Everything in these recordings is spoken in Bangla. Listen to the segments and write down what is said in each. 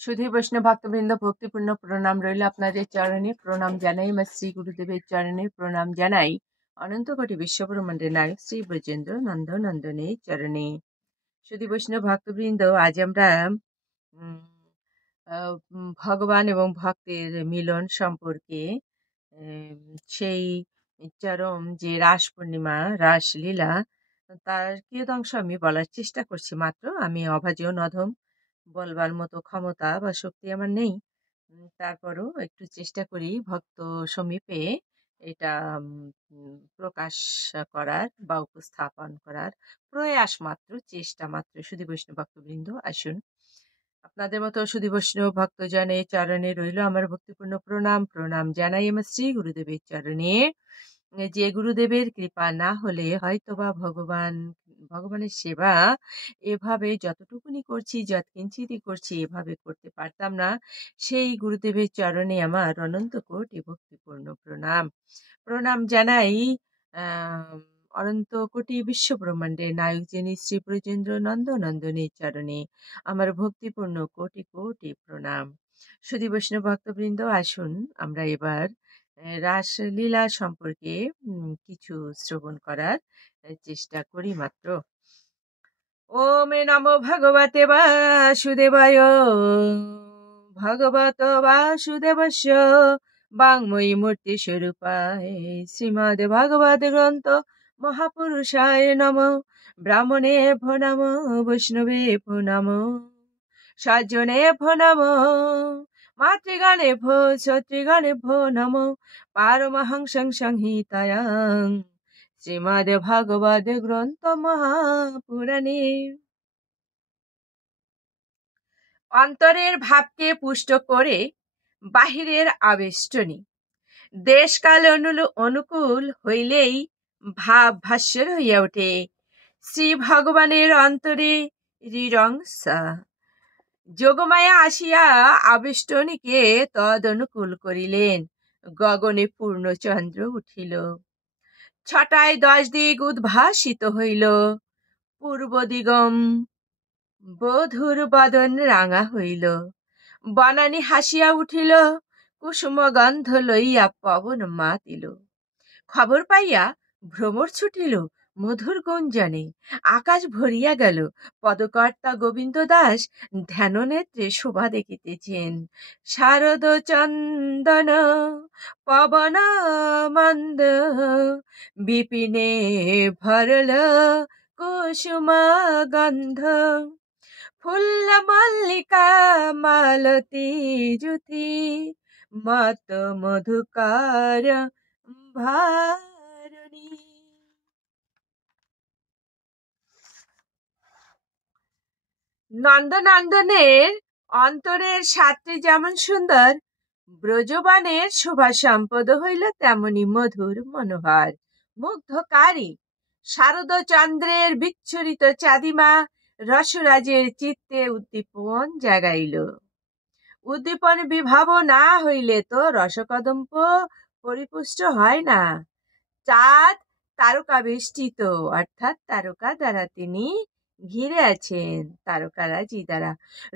সুধী বৈষ্ণব ভক্তবৃন্দ, ভক্তিপূর্ণ প্রণাম রইল আপনাদের চরণে। প্রণাম জানাই আমার শ্রী গুরুদেবের চরণে, প্রণাম জানাই অনন্ত কোটি বিশ্বব্রহ্মাণ্ডের নায়ক শ্রী ব্রজেন্দ্র নন্দনের চরণে। সুধী বৈষ্ণব ভক্তবৃন্দ, আজ আমরা ভগবান এবং ভক্তের মিলন সম্পর্কে সেই চরম যে রাস পূর্ণিমা, রাসলীলা, তার কিয়দংশ আমি বলার চেষ্টা করছি। মাত্র আমি অভাজন অধম, বলবার মতো ক্ষমতা বা শক্তি আমার নেই। তারপরও একটু চেষ্টা করি ভক্ত সমীপে এটা প্রকাশ করার বা উপস্থাপন করার প্রয়াস মাত্র, চেষ্টা মাত্র। সুধী বৈষ্ণব ভক্তবৃন্দ, আসুন, আপনাদের মতো সুধী বৈষ্ণব ভক্তজনের চরণে রইল আমার ভক্তিপূর্ণ প্রণাম। প্রণাম জানাই আমার শ্রী গুরুদেবের চরণে। যে গুরুদেবের কৃপা না হলে হয়তোবা ভগবানের সেবা এভাবে যতটুকুনি করছি, যৎকিঞ্চিতই করছি, এভাবে করতে পারতাম না। সেই গুরুদেবের চরণে আমার অনন্ত কোটি ভক্তিপূর্ণ প্রণাম। প্রণাম জানাই অনন্ত কোটি বিশ্ব ব্রহ্মাণ্ডের নায়ক যিনি শ্রী ব্রজেন্দ্র নন্দনের চরণে আমার ভক্তিপূর্ণ কোটি কোটি প্রণাম। সুধী বৈষ্ণব ভক্তবৃন্দ, আসুন আমরা এবার রাসলীলা সম্পর্কে কিছু শ্রবণ করার চেষ্টা করি মাত্র। ওম নমো ভগবতে বাসুদেবায়। ভগবত বাসুদেবস্য বাংময়ী মূর্তি স্বরূপায় শ্রীমদ ভাগবত গ্রন্থ মহাপুরুষায় নম। ব্রাহ্মণে ভো নম, বৈষ্ণবে ভো নম, সজ্জনে ভো নম, মাতৃগণে ভো, ছত্রীগণে ভো নম, পারমহংসং সংহিতায়াং শ্রীমদ ভাগবত গ্রন্থ মহাপুরাণে। অন্তরের ভাবকে পুষ্ট করে বাহিরের আবেষ্টনী, দেশকাল অনুকূল হইলেই ভাব ভাস্বর হইয়া ওঠে। শ্রী ভগবানের অন্তরে রিরংসা যোগমায়া আসিয়া আবেষ্টনীকে তদ অনুকূল করিলেন। গগনে পূর্ণচন্দ্র উঠিল, ছটায় 10 দিক উদ্ভাসিত হইল। পূর্ব দিগম বধুর বদন রাঙা হইল। বনানী হাসিয়া উঠিল, কুসুম গন্ধ লইয়া পবন মাতিল। খবর পাইয়া ভ্রমর ছুটিল, মধুর গুঞ্জনে আকাশ ভরিয়া গেল। পদকর্তা গোবিন্দ দাস ধ্যান নেত্রে শোভা দেখিতেছেন। শারদ চন্দন পবন মন্দ বিপিনে ভরল কুসুম গন্ধ। ফুল্ল মল্লিকা মালতী জ্যোতি মত মধুকার ভারণী। নন্দনন্দনের অন্তরের সাতটি যেমন সুন্দর, ব্রজবানের শোভা সম্পদ হইল তেমনি মধুর মনোহর মুগ্ধকারী। শারদচন্দ্রের বিচ্ছুরিত চাঁদিমা রসরাজের চিত্তে উদ্দীপন জাগাইল। উদ্দীপন বিভাব না হইলে তো রসকদম্ব পরিপুষ্ট হয় না। চাঁদ তারকা বেষ্টিত, অর্থাৎ তারকা দ্বারা তিনি ঘিরে আছেন, তারকারাজি দ্বারা।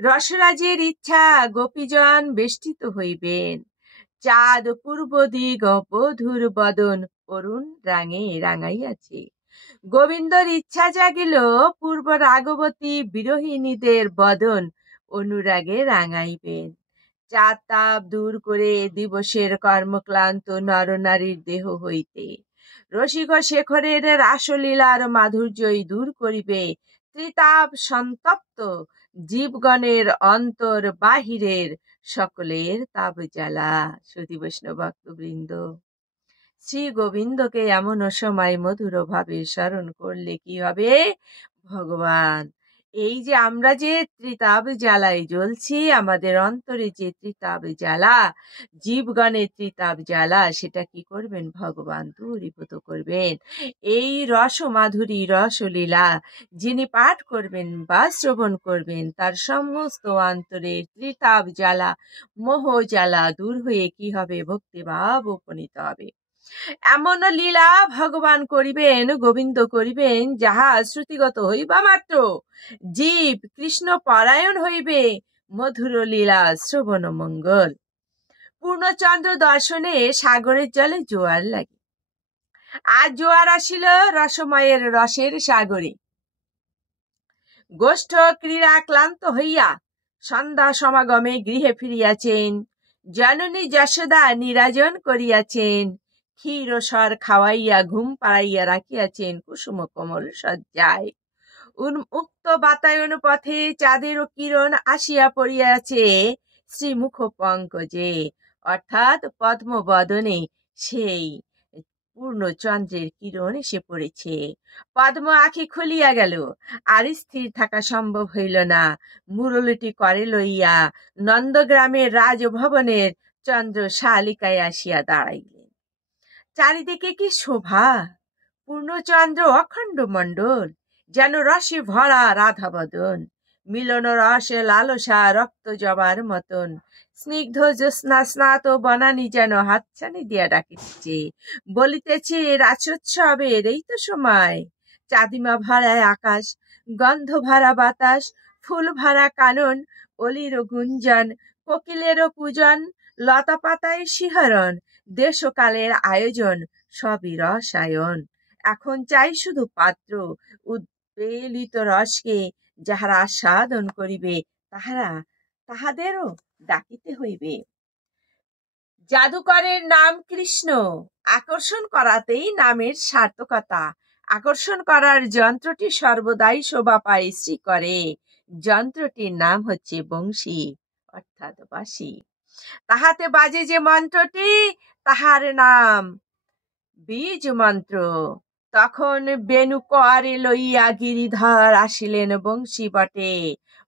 রসরাজের ইচ্ছা গোপীজন বেষ্টিত হইবেন। চাঁদ পূর্ব দিগ বধুর বদন অরুণ রাঙে রাঙাইয়াছে। গোবিন্দর ইচ্ছা জাগিল পূর্ব রাগবতী বিরোহিনীদের বদন অনুরাগে রাঙাইবেন। চাঁদ তাপ দূর করে দিবসের কর্মক্লান্ত নরনারীর দেহ হইতে রসিক শেখরের রাসলীলার মাধুর্যই দূর করিবে ত্রিতাপ সন্তপ্ত জীবগণের অন্তর বাহিরের সকলের তাপ জ্বালা। সুধী বৈষ্ণব ভক্তবৃন্দ, শ্রী গোবিন্দকে এমন সময় মধুর ভাবে স্মরণ করলে কি হবে? ভগবান, এই যে আমরা যে ত্রিতাপ জ্বালায় জ্বলছি, আমাদের অন্তরে যে ত্রিতাপ জ্বালা, জীবগণের ত্রিতাপ জ্বালা, সেটা কি করবেন? ভগবান দূরীভূত করবেন। এই রস মাধুরী রসলীলা যিনি পাঠ করবেন বা শ্রবণ করবেন, তার সমস্ত অন্তরের ত্রিতাপ জ্বালা, মোহ জ্বালা দূর হয়ে কি হবে? ভক্তিভাব উপনীত হবে। এমন লীলা ভগবান করিবেন, গোবিন্দ করিবেন, যাহা শ্রুতিগত হইবা মাত্র জীব কৃষ্ণ পরায়ণ হইবে, মধুর লীলা শ্রবণ মঙ্গল। পূর্ণচন্দ্র দর্শনে সাগরের জলে জোয়ার লাগে। আর জোয়ার আসিল রসময়ের রসের সাগরে। গোষ্ঠ ক্রীড়া ক্লান্ত হইয়া সন্ধ্যা সমাগমে গৃহে ফিরিয়াছেন। জননী যশোদা নিরাজন করিয়াছেন। ক্ষীর ও সর খাওয়াইয়া ঘুম পাড়াইয়া রাখিয়াছেন কুসুম কোমল শয্যায়। উন্মুক্ত বাতায়ন পথে চাঁদের কিরণ আসিয়া পড়িয়াছে শ্রীমুখ পঙ্কজে, অর্থাৎ পদ্মবদনে সেই পূর্ণচন্দ্রের কিরণ এসে পড়েছে। পদ্ম আঁখি খুলিয়া গেল, আর স্থির থাকা সম্ভব হইল না। মুরলিটি করে লইয়া নন্দগ্রামের রাজভবনের চন্দ্র শালিকায় আসিয়া দাঁড়াইলেন। চারিদিকে কি শোভা! পূর্ণচন্দ্র অখণ্ড মণ্ডল, যেন রসে ভরা রাধাবদন। মিলন রসে লালসা রক্ত জবার মতন। স্নিগ্ধ জ্যোৎস্না স্নাত বনানী যেন হাতছানি দিয়া ডাকিতেছে, বলিতেছে রাজোৎসবের এই তো সময়। চাঁদিমা ভরায় আকাশ, গন্ধ ভরা বাতাস, ফুল ভরা কানন, অলির গুঞ্জন, কোকিলেরও পূজন, লতা পাতায় শিহরণ, দেশকালের আয়োজন, সবই রসায়ন। এখন চাই শুধু পাত্র, উদ্বেলিত রসকে যাহারা আস্বাদন করিবে তাহাদেরও ডাকিতে হইবে। জাদুকরের নাম কৃষ্ণ, আকর্ষণ করাতেই নামের সার্থকতা। আকর্ষণ করার যন্ত্রটি সর্বদাই শোভা পায় শ্রী করে। যন্ত্রটির নাম হচ্ছে বংশী, অর্থাৎ বাঁশি। তাহাতে বাজে যে মন্ত্রটি, তাহার নাম বীজ মন্ত্র। তখন বেণু করে লইয়া গিরিধর আসিলেন বংশী বটে।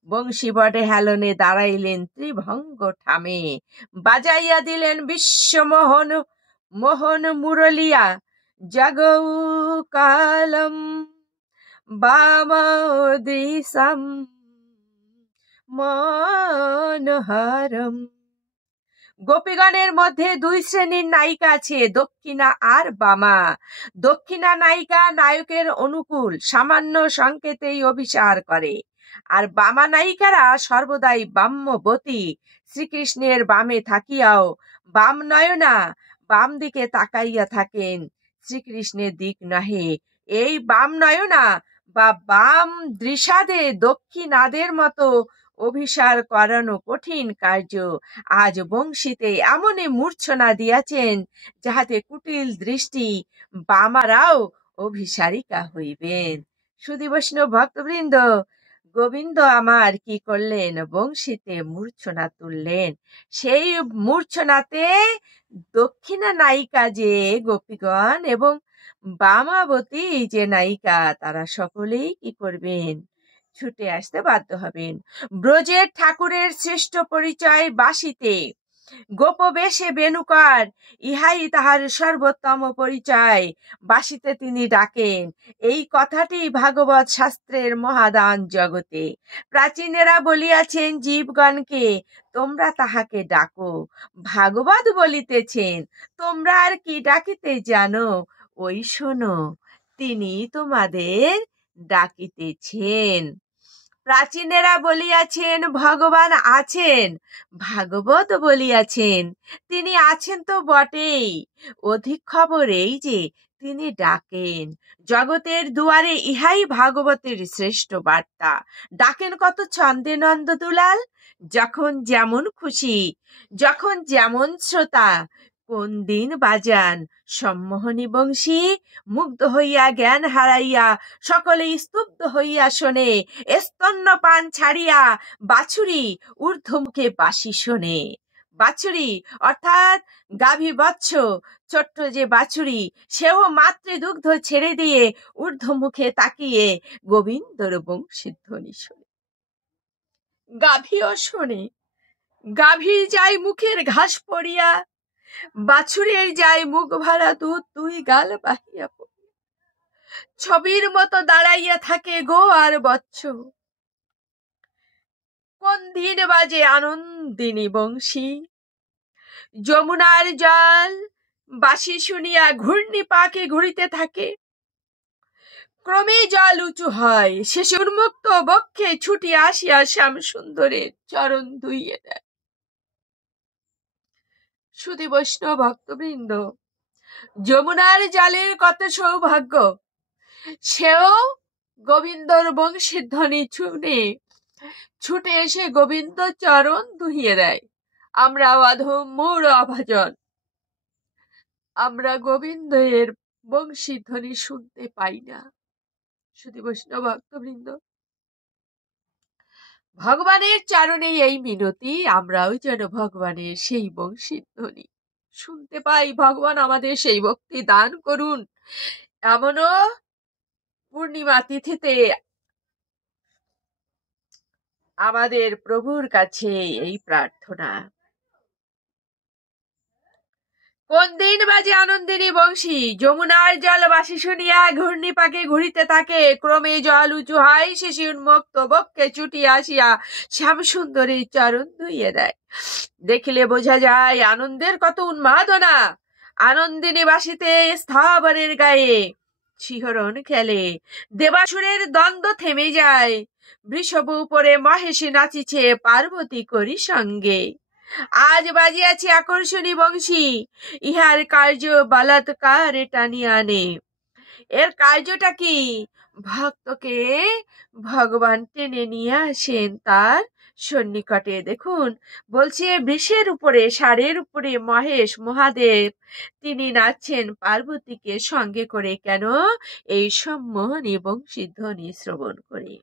বংশী বটে হেলনে দাঁড়াইলেন ত্রিভঙ্গ ঠামে। বাজাইয়া দিলেন বিশ্বমোহন মোহন মুরলিয়া। জগৌ কালম বামদৃশম মনোহরম। গোপীগণের মধ্যে দুই শ্রেণীর নায়িকা আছে, দক্ষিণা আর বামা। দক্ষিণা নায়িকা নায়কের অনুকূল, সামান্য সংকেতেই অভিসার করে। আর বামা নায়িকারা সর্বদাই বাম্যবতী, শ্রীকৃষ্ণের বামে থাকিয়াও বাম নয়না, বাম দিকে তাকাইয়া থাকেন, শ্রীকৃষ্ণের দিক নহে। এই বাম নয়না বা বাম দৃশাদে দক্ষিণাদের মতো অভিসার করানো কঠিন কার্য। আজ বংশীতে এমনই মূর্ছনা দিয়াছেন, যাহাতে কুটিল দৃষ্টি বামারাও অভিসারিকা হইবেন। সুধী বৈষ্ণব ভক্তবৃন্দ, গোবিন্দ আমার কি করলেন? বংশীতে মূর্ছনা তুললেন। সেই মূর্ছনাতে দক্ষিণা নায়িকা যে গোপীগণ এবং বামাবতী যে নায়িকা, তারা সকলেই কি করবেন? ছুটে আসতে বাধ্য হবেন। ব্রজের ঠাকুরের শ্রেষ্ঠ পরিচয় বাঁশিতে। গোপবেশে বেণুকর, ইহাই তাহার সর্বোত্তম পরিচয়। বাঁশিতে তিনি ডাকেন। এই কথাটি ভাগবত শাস্ত্রের মহাদান জগতে। প্রাচীনেরা বলিয়াছেন জীবগণকে, তোমরা তাহাকে ডাকো। ভাগবত বলিতেছেন, তোমরা আর কি ডাকিতে জানো? ওই শোনো, তিনি তোমাদের ডাকিতেছেন। প্রাচীনেরা বলিয়াছেন ভগবান আছেন, ভাগবত বলিয়াছেন তিনি আছেন তো বটেই, অধিক খবর এই যে তিনি ডাকেন। জগতের দুয়ারে ইহাই ভাগবতের শ্রেষ্ঠ বার্তা। ডাকেন কত ছন্দে নন্দ দুলাল, যখন যেমন খুশি, যখন যেমন শ্রোতা। কোন দিন বাজান সম্মোহনী বংশী, মুগ্ধ হইয়া জ্ঞান হারাইয়া সকলে স্তব্ধ হইয়া শোনে। স্তন্যপান ছাড়িয়া বাছুরি ঊর্ধ্বমুখে বাঁশি শোনে। বাছুরি অর্থাৎ গাভী বৎস, ছোট্ট যে বাছুরি, সেও মাতৃদুগ্ধ ছেড়ে দিয়ে ঊর্ধ্বমুখে তাকিয়ে গোবিন্দর বংশীধ্বনি শোনে। গাভীও শোনে। গাভীর যায় মুখের ঘাস পড়িয়া, বাছুরের যায় মুখ ভরা দুধ দুই গাল বাহিয়া পড়িয়া। ছবির মতো দাঁড়াইয়া থাকে গো আর বৎস। কোন দিন বাজে আনন্দিনী বংশী, যমুনার জল বাঁশি শুনিয়া ঘূর্ণি পাকে ঘুরিতে থাকে। ক্রমেই জল উঁচু হয়, শেষে উন্মুক্ত বক্ষে ছুটি আসিয়া শ্যাম সুন্দরের চরণ ধুইয়ে দেয়। সুধী বৈষ্ণব ভক্তবৃন্দ, যমুনার জলের কত সৌভাগ্য! সেও গোবিন্দর বংশীর ধ্বনি শুনে ছুটে এসে গোবিন্দ চরণ ধুইয়ে দেয়। আমরা অধম মূঢ় অভাজন, আমরা গোবিন্দের বংশী ধ্বনি শুনতে পাই না। সুধী বৈষ্ণব ভক্তবৃন্দ, ভগবানের চরণে এই মিনতি, আমরাও যেন ভগবানের সেই বংশীর ধ্বনি শুনতে পাই। ভগবান আমাদের সেই ভক্তি দান করুন। এমনও পূর্ণিমা তিথিতে আমাদের প্রভুর কাছে এই প্রার্থনা। কোন দিন বাজে আনন্দিনী বংশী, যমুনার জল বাসি শুনিয়া ঘূর্ণি পাকে ঘুরিতে থাকে। ক্রমে জল উঁচু হয়, শেষে উন্মুক্ত বক্ষে ছুটি আসিয়া শ্যাম সুন্দরী চরণ ধুইয়ে দেয়। দেখিলে বোঝা যায় আনন্দের কত উন্মাদনা। আনন্দিনী বাসিতে স্থাবরের গায়ে শিহরণ খেলে, দেবাসুরের দ্বন্দ্ব থেমে যায়। বৃষভ উপরে মহেশ নাচিছে পার্বতী করি সঙ্গে। আজ বাজিয়াছে আকর্ষণী বংশী, ইহার কার্য বলাৎকার টানিয়া আনে। এর কার্যটা কি? ভক্তকে ভগবান টেনে নিয়ে আসেন তার সন্নিকটে। দেখুন, বলছে বৃষের উপরে, ষাঁড়ের উপরে মহেশ মহাদেব তিনি নাচছেন পার্বতীকে সঙ্গে করে। কেন? এই সম্মোহনী বংশী ধ্বনি শ্রবণ করে।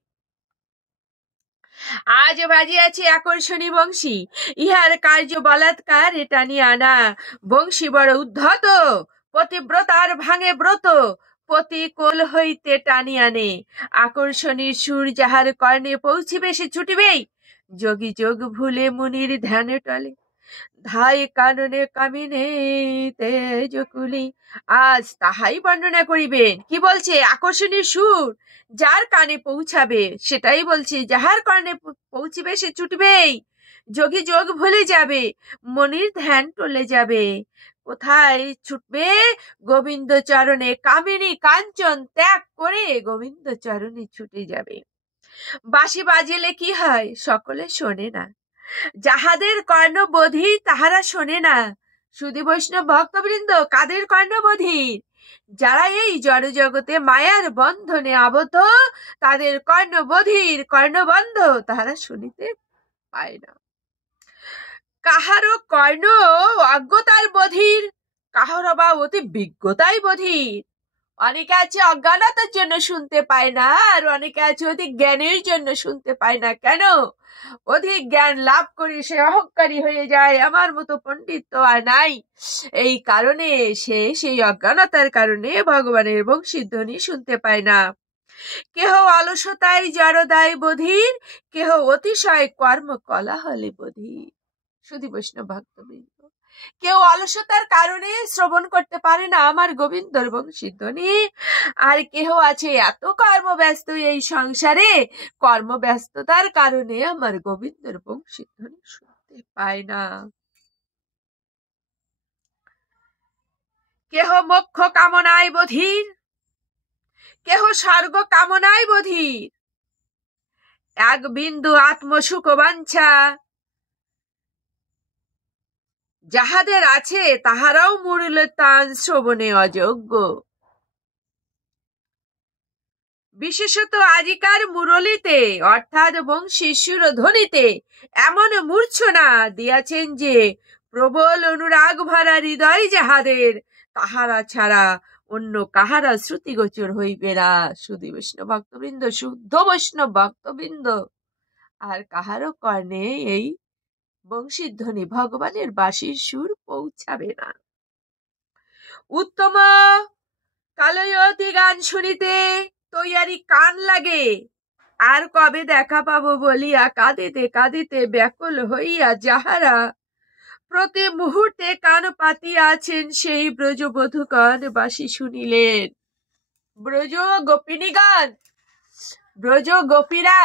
আজ বাজিয়াছে আকর্ষণী বংশী, ইহার কার্য বলাৎকার টানিয়া আনা। বংশী বড় উদ্ধত, পতিব্রতার ভাঙে ব্রত, পতি কোল হইতে টানি আনে। আকর্ষণীর সুর যাহার কর্ণে পৌঁছিবে সে ছুটিবেই, যোগী যোগ ভুলে মুনির ধ্যানে টলে। ধাই কাননে কামিনে তেজকুলি, আজ তাহাই বর্ণনা করিবেন। কি বলছে? আকর্ষণীর সুর যার কানে পৌঁছাবে, সেটাই বলছে, যাহার কানে পৌঁছিবে সে ছুটবেই, যোগী যোগ ভুলে যাবে, মনির ধ্যান টলে যাবে। কোথায় ছুটবে? গোবিন্দ চরণে। কামিনী কাঞ্চন ত্যাগ করে গোবিন্দ চরণে ছুটে যাবে। বাঁশি বাজিলে কি হয়? সকলে শোনে না, যাহাদের কর্ণ বধির তাহারা শোনে না। সুধী বৈষ্ণব ভক্তবৃন্দ, কাদের কর্ণ বধির? যারা এই জড় জগতে মায়ার বন্ধনে আবদ্ধ, তাদের কর্ণ বধির, কর্ণবন্ধ, তাহারা শুনিতে পায় না। কাহারও কর্ণ অজ্ঞতার বধির, কাহারও বা অতি বিজ্ঞতাই বধির। অনেকে আছে অজ্ঞানতার জন্য শুনতে পায় না, আর অনেকে আছে অধিক জ্ঞানের জন্য শুনতে পায় না। কেন? অধিক জ্ঞান লাভ করে সে অহংকারী হয়ে যায়, আমার মতো পণ্ডিত তো আর নাই। এই কারণে সে সেই অজ্ঞানতার কারণে ভগবানের বংশী ধ্বনি শুনতে পায় না। কেহ অলসতায় জড়দায় বধির, কেহ অতিশয় কর্ম কলাহলে বধির। সুধী বৈষ্ণব ভক্তবৃন্দ, কেউ অলসতার কারণে শ্রবণ করতে পারে না আমার গোবিন্দর বংশী ধ্বনি, আর কেহ আছে এত কর্মব্যস্ত এই সংসারে, কর্মব্যস্ততার কারণে আমার গোবিন্দর বংশী ধ্বনি শুনতে পায় না। কেহ মোক্ষ কামনায় বধির, কেহ স্বর্গ কামনায় বধির। এক বিন্দু আত্মসুখ বাঞ্ছা যাহাদের আছে, তাহারাও মুরলে তান শ্রবণে অযোগ্য। বিশেষত আজিকার মুরলিতে অর্থাৎ বংশী সুরধ্বনিতে এমন মূর্ছনা দিয়াছেন যে প্রবল অনুরাগ ভরা হৃদয় যাহাদের, তাহারা ছাড়া অন্য কাহারা শ্রুতিগোচর হইবে না। সুধী বৈষ্ণব ভক্তবৃন্দ, শুদ্ধ বৈষ্ণব ভক্তবৃন্দ, আর কাহারও কর্ণে এই বংশীর ধ্বনি, ভগবানের বাঁশির সুর পৌঁছাবে না। উত্তম কালয়তি গান শুনিতে তৈয়ারি কান লাগে, আর কবে দেখা পাবো বলিয়া কাঁদিতে কাঁদিতে ব্যাকুল হইয়া যাহারা প্রতি মুহূর্তে কান পাতিয়া আছেন, সেই ব্রজবধূগণ বাঁশি শুনিলেন। ব্রজ গোপিনী গান, ব্রজ গোপীরা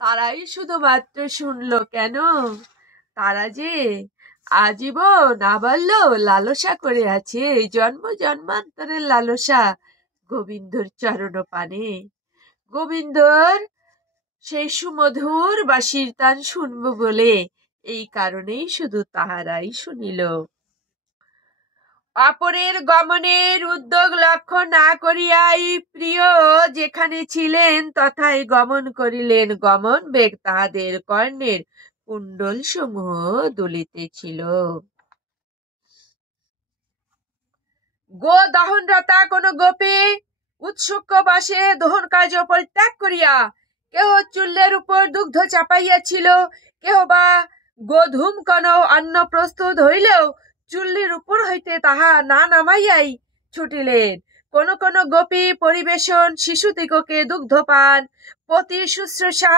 তারাই শুধুমাত্র শুনলো। কেন? তারা যে আজীবন আবাল্য লালসা করে আছে, জন্ম জন্মান্তরের লালসা, গোবিন্দর চরণ পানে। গোবিন্দর সেই সুমধুর বাঁশির তান শুনব বলে এই কারণেই শুধু তাহারাই শুনিল। অপরের গমনের উদ্যোগ লক্ষ্য না করিয়াই প্রিয় যেখানে ছিলেন তথায় গমন করিলেন। গমন বেগ তাহাদের কর্ণের কুণ্ডল সমূহ দুলিতেছিল। গো দহনরতা কোন গোপী উৎসুক বাসে দহন কার্য পরিত্যাগ করিয়া কেহ চুল্লের উপর দুগ্ধ চাপাইয়াছিল, কেহ বা গোধূম কোন অন্ন প্রস্তুত হইলেও চুল্লির উপর হইতে তাহা না নামাইয়াই ছুটিলেন। কোন কোন গোপী পরিবেশন, শিশুদিগকে দুগ্ধপান, পতি শুশ্রূষা,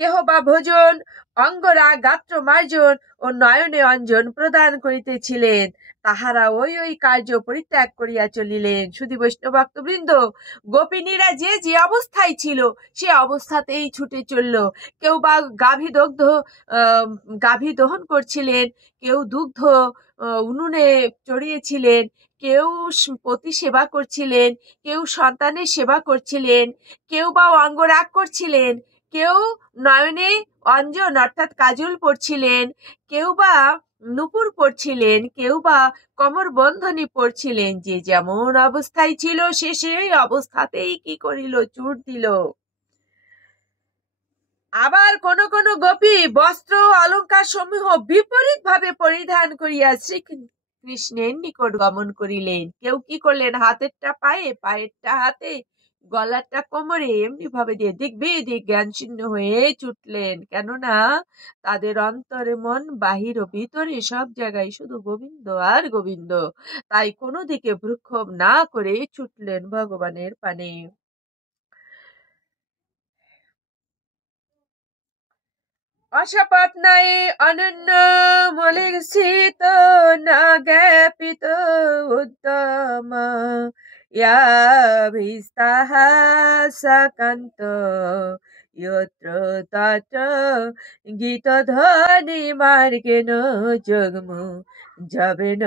কেহ বা ভোজন, অঙ্গরা গাত্র মার্জন ও নয়নে অঞ্জন প্রদান করিতেছিলেন। তাহারা ওই ওই কার্য পরিত্যাগ করিয়া চলিলেন। শুধু বৈষ্ণব ভক্তবৃন্দ, গোপিনীরা যে যে অবস্থায় ছিল সে অবস্থাতেই ছুটে চলল। কেউ বা গাভী দহন করছিলেন, কেউ দুগ্ধ উনুনে চড়িয়েছিলেন, কেউ পতি সেবা করছিলেন, কেউ সন্তানের সেবা করছিলেন, কেউ বা অঙ্গরাগ করছিলেন, কেউ নয়নে অঞ্জন অর্থাৎ কাজল পড়ছিলেন, কেউ বা নূপুর পড়ছিলেন, কেউ বা কমর বন্ধনী পড়ছিলেন। যে যেমন অবস্থায় ছিল সে সেই অবস্থাতেই কি করিল, চুট দিল। আবার কোন কোন গোপী বস্ত্র অলঙ্কার সমূহ বিপরীত ভাবে পরিধান করিয়া শ্রীকৃষ্ণের নিকট গমন করিলেন। কেউ কি করলেন, হাতেরটা পায়ে, পায়েরটা হাতে, গলাটা কোমরে, এমনি ভাবে দিয়ে দিক বিদিক জ্ঞান শূন্য হয়ে ছুটলেন। কেননা তাদের অন্তরে মন, বাহির ও ভিতরে সব জায়গায় শুধু গোবিন্দ আর গোবিন্দ। তাই কোনো দিকে ভ্রুক্ষেপ না করে ছুটলেন ভগবানের পানে। অসপত্নায়ে অনন্য মলিষিত না জ্ঞাপিত উদ্যম ইয়াভিস্তাহ সকান্ত যত্র তত্র গীতধ্বনি মার্গেন জগমু যবেন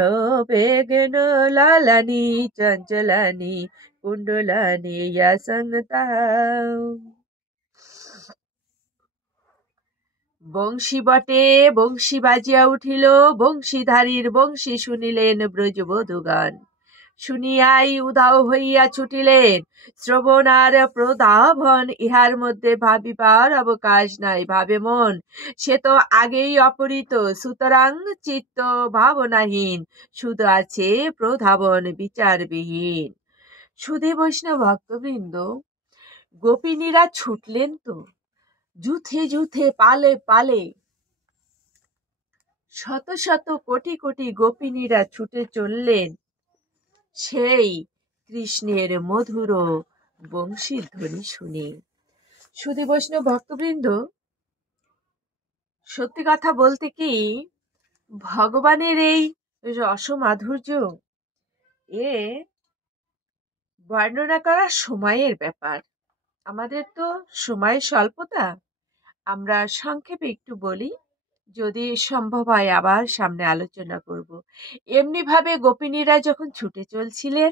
বেগেন লালানি চঞ্চলানি কুণ্ডলানি ইয়াসংতা। বংশী বটে বংশী বাজিয়া উঠিল, বংশীধারীর বংশী শুনিলেন ব্রজবধূগণ। শুনিয়াই উধাও হইয়া ছুটিলেন। শ্রবণ আর প্রদাভন ইহার মধ্যে ভাবিবার অবকাশ নাই। ভাবে মন, সে তো আগেই অপহৃত, সুতরাং চিত্ত ভাবনাহীন, শুধু আছে প্রধাবন বিচারবিহীন। সুধী বৈষ্ণব ভক্তবৃন্দ, গোপিনীরা ছুটলেন তো, যুথে যুথে পালে পালে শত শত কোটি কোটি গোপিনীরা ছুটে চললেন সেই কৃষ্ণের মধুর বংশীর ধ্বনি শুনে। সুধী বৈষ্ণব ভক্তবৃন্দ, সত্যি কথা বলতে কি, ভগবানের এই রসমাধুর্য এ বর্ণনা করা সময়ের ব্যাপার। আমাদের তো সময় স্বল্পতা, আমরা সংক্ষেপে একটু বলি, যদি সম্ভব হয় আবার সামনে আলোচনা করব। এমনি ভাবে গোপিনীরা যখন ছুটে চলছিলেন,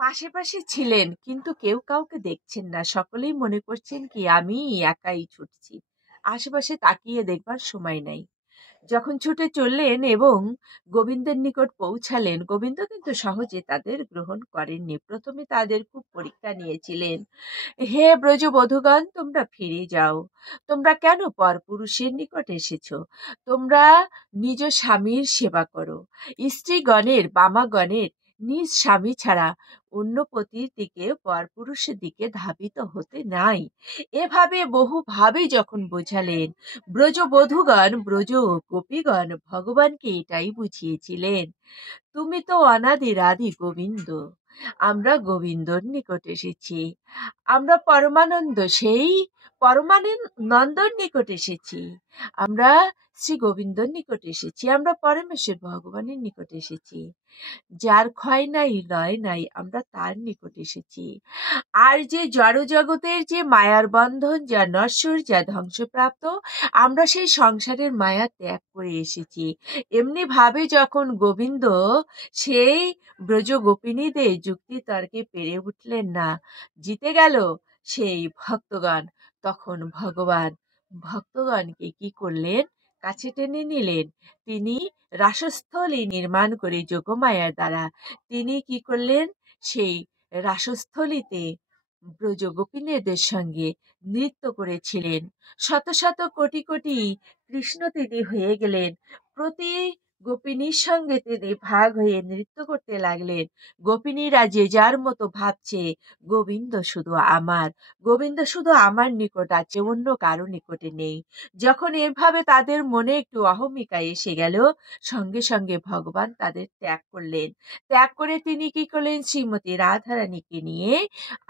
পাশে পাশে ছিলেন কিন্তু কেউ কাউকে দেখছেন না। সকলেই মনে করছেন কি আমি একাই ছুটছি, আশেপাশে তাকিয়ে দেখবার সময় নাই। যখন ছুটে চললেন এবং গোবিন্দের নিকট পৌঁছালেন, গোবিন্দ কিন্তু সহজে তাদের গ্রহণ করেননি। প্রথমে তাদের খুব পরীক্ষা নিয়েছিলেন। হে ব্রজবধূগণ, তোমরা ফিরে যাও। তোমরা কেন পরপুরুষের নিকট এসেছো? তোমরা নিজ স্বামীর সেবা করো। স্ত্রীগণের, বামাগণের নিজ স্বামী ছাড়া অন্য পতির দিকে, পরপুরুষের দিকে ধাবিত হতে নাই। এভাবে বহুভাবে যখন বোঝালেন, ব্রজবধূগণ, ব্রজ গোপীগণ ভগবানকে এটাই বুঝিয়েছিলেন, তুমি তো অনাদির আদি গোবিন্দ, আমরা গোবিন্দর নিকট এসেছি। আমরা পরমানন্দ, সেই পরমানন্দর নিকট এসেছি, আমরা শ্রী গোবিন্দর নিকট এসেছি, আমরা পরমেশ্বর ভগবানের নিকট এসেছি। যার ক্ষয় নাই লয় নাই, আমরা তার নিকট এসেছি। আর যে জড় জগতের যে মায়ার বন্ধন, যা নশ্বর, যা ধ্বংসপ্রাপ্ত, আমরা সেই সংসারের মায়া ত্যাগ করে এসেছি। এমনি ভাবে যখন গোবিন্দ সেই ব্রজ গোপিনীদের যুক্তি তর্কে পেরে উঠলেন না, জিতে গেল সেই ভক্তগণ, তখন ভগবান ভক্তগণকে কি করলেন, কাছে টেনে নিলেন। তিনি রাসস্থলী নির্মাণ করে যোগমায়ার দ্বারা তিনি কি করলেন, সেই রাসস্থলীতে ব্রজ গোপিনীদের সঙ্গে নৃত্য করেছিলেন। শত শত কোটি কোটি কৃষ্ণ তিনি হয়ে গেলেন। প্রতি গোপিনীর সঙ্গে তিনি ভাগ হয়ে নৃত্য করতে লাগলেন। গোপিনীরা যে যার মতো ভাবছে, গোবিন্দ শুধু আমার, গোবিন্দ শুধু আমার নিকট আছে, অন্য কারো নিকটে নেই। যখন এভাবে তাদের মনে একটু অহমিকা এসে গেল, সঙ্গে সঙ্গে ভগবান তাদের ত্যাগ করলেন। ত্যাগ করে তিনি কি করলেন, শ্রীমতী রাধারানীকে নিয়ে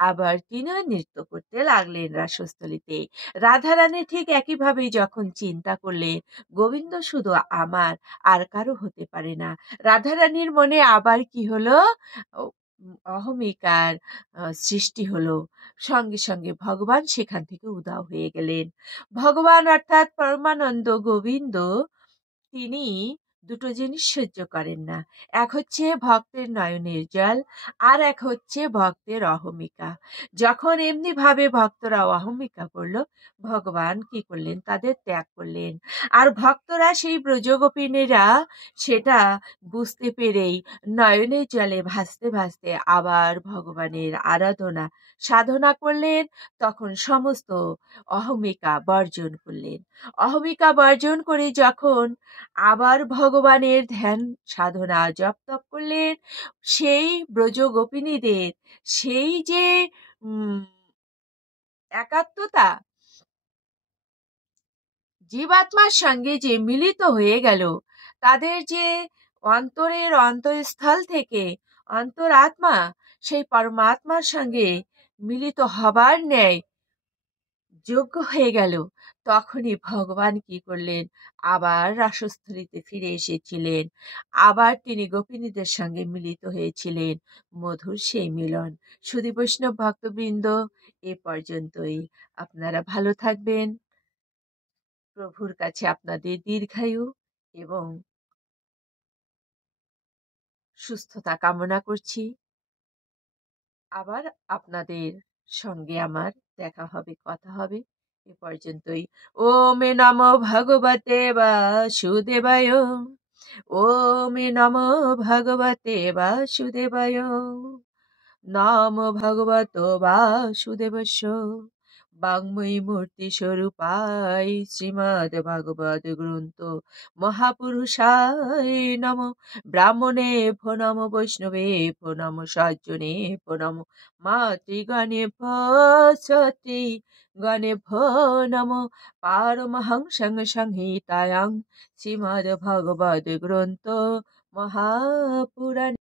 আবার তিনিও নৃত্য করতে লাগলেন রাসস্থলীতে। রাধারানী ঠিক একইভাবে যখন চিন্তা করলেন, গোবিন্দ শুধু আমার, আর কারো হতে পারে না, রাধারানীর মনে আবার কি হলো, অহমিকার সৃষ্টি হলো। সঙ্গে সঙ্গে ভগবান সেখান থেকে উধাও হয়ে গেলেন। ভগবান অর্থাৎ পরমানন্দ গোবিন্দ, তিনি দুটো জিনিস সহ্য করেন না। এক হচ্ছে ভক্তের নয়নের জল, আর এক হচ্ছে ভক্তের অহমিকা। যখন এমনি ভাবে ভক্তরা অহমিকা করলো, ভগবান কি করলেন, তাদের ত্যাগ করলেন। আর ভক্তরা সেই ব্রজগোপিনীরা সেটা বুঝতে পেরেই নয়নের জলে ভাসতে ভাসতে আবার ভগবানের আরাধনা সাধনা করলেন। তখন সমস্ত অহমিকা বর্জন করলেন। অহমিকা বর্জন করে যখন আবার ভগবানের ধ্যান সাধনা জপ তপ করলেন, সেই ব্রজ গোপিনীদের সেই যে একাত্মতা, জীবাত্মার সঙ্গে যে মিলিত হয়ে গেল, তাদের যে অন্তরের অন্তঃস্থল থেকে অন্তরাত্মা সেই পরমাত্মার সঙ্গে মিলিত হবার ন্যায় যোগ্য হয়ে গেল, তখনই ভগবান কি করলেন, আবার রাসস্থলীতে ফিরে এসেছিলেন। আবার তিনি গোপিনীদের সঙ্গে মিলিত হয়েছিলেন। মধুর সেই মিলন। সুধী বৈষ্ণব ভক্তবৃন্দ, এ পর্যন্তই। আপনারা ভালো থাকবেন। প্রভুর কাছে আপনাদের দীর্ঘায়ু এবং সুস্থতা কামনা করছি। আবার আপনাদের সঙ্গে আমার দেখা হবে, কথা হবে। এ পর্যন্তই। ওমে নমো ভগবতে বাসুদেবায়, ওমে নমো ভগবতে বাসুদেবায়, নমো ভগবত বাসুদেবস্য বাংময়ী মূর্তি স্বরূপায় শ্রীমদ্ ভাগবত গ্রন্থ মহাপুরুষায় নম। ব্রাহ্মণে ভো নম, বৈষ্ণবে ভো নম, সজ্জনে ভো নম, মাতৃগণে ভো, সতৃগণে ভো নম। পারমহংসং সংহিতায়াং শ্রীমদ্ ভাগবত গ্রন্থ মহাপুরাণ।